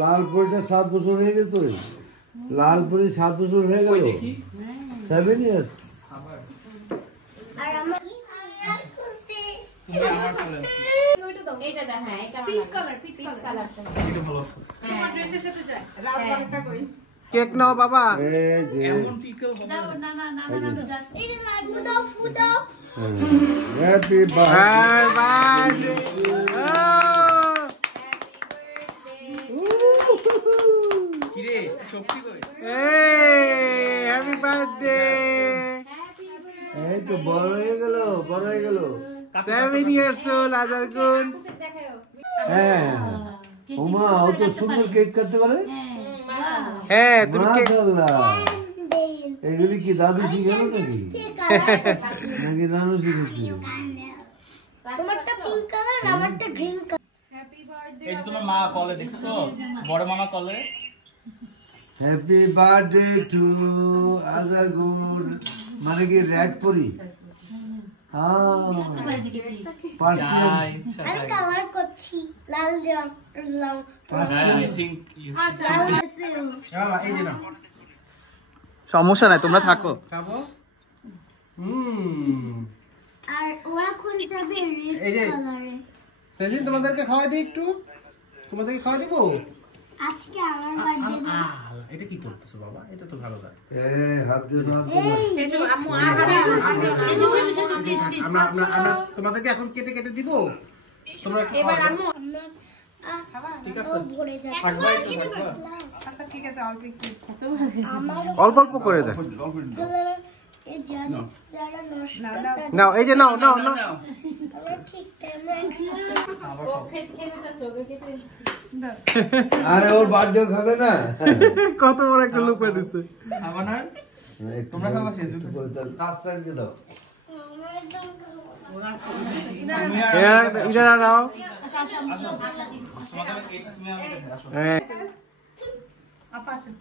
লালপুরিটা 7 বছর হয়ে গেছে। লালপুরি 7 বছর হয়ে গেল। 7 ইয়ার্স। আর আমার এটা দাও। হ্যাঁ এটা পিচ কালারটা এটা ভালো আছে। তোমার ড্রেসের সাথে যায়। লাল কালারটা কই? কেক নাও বাবা। এই যে এমন পিকও হবে না। না এটা লাগু দাও ফুদাও হ্যাপি বার্থডে। কি রে শক্তি কই? Happy birthday. এই তো বড় হয়ে গেল, বড় হয়ে গেল। 7 years old আজার গুন। হ্যাঁ ওমা ও তো সুন্দর কেক কাটতে পারে। হ্যাঁ তুমি কেক মাশাআল্লাহ। এগুলি কি দাদু শিখালো নাকি? নাকি দাদু শিখেছে? তোমারটা পিঙ্ক কালার আমারটা গ্রিন কালার। Happy birthday. এই যে তোমার মা কলে দেখছো? বড় মামা কলে। হ্যাপি বার্থডে টু আজার গুড। মানে কি রেড পরি? হ্যাঁ পার্সোনাল। আমি কালার করছি লাল রং আই থিংক ইউ এই যে না সমস্যা নাই তোমরা থাকো। খাবো। আর ও এখন যাবে এই যে রেড কালারে। সেদিন তোমাদেরকে খাওয়াই দিই একটু। তোমাদেরকে খাওয়াই দিব। আজকে আমার বার্থডে। এটা কি করতেছো বাবা? এটা তো ভালো কাজ। হাত দিয়ে দাও। সেজু আম্মু আমরা তোমাদেরকে এখন কেটে কেটে দিব। তোমরা এবার আম্মু ঠিক আছে ভরে যাবে। আচ্ছা ঠিক আছে অল্প একটু খেতে আমার অল্প অল্প করে দাও। এই যারা নষ্ট করে নাও এই যে নাও নাও নাও। আমরা ঠিক টাইমে ও খেতে চাচ্ছো ওকে খেতে আরে ওর বার্থডে খাবে না? কত বড় একটা লুক করে দিছে। খাবা না? তোমরা খাবা শেষ করে দাও। কাস্টার্ডকে দাও। ইরা নাও। তোমাদের কেক তুমি আমাকে আসো। হ্যাঁ আপা আসেন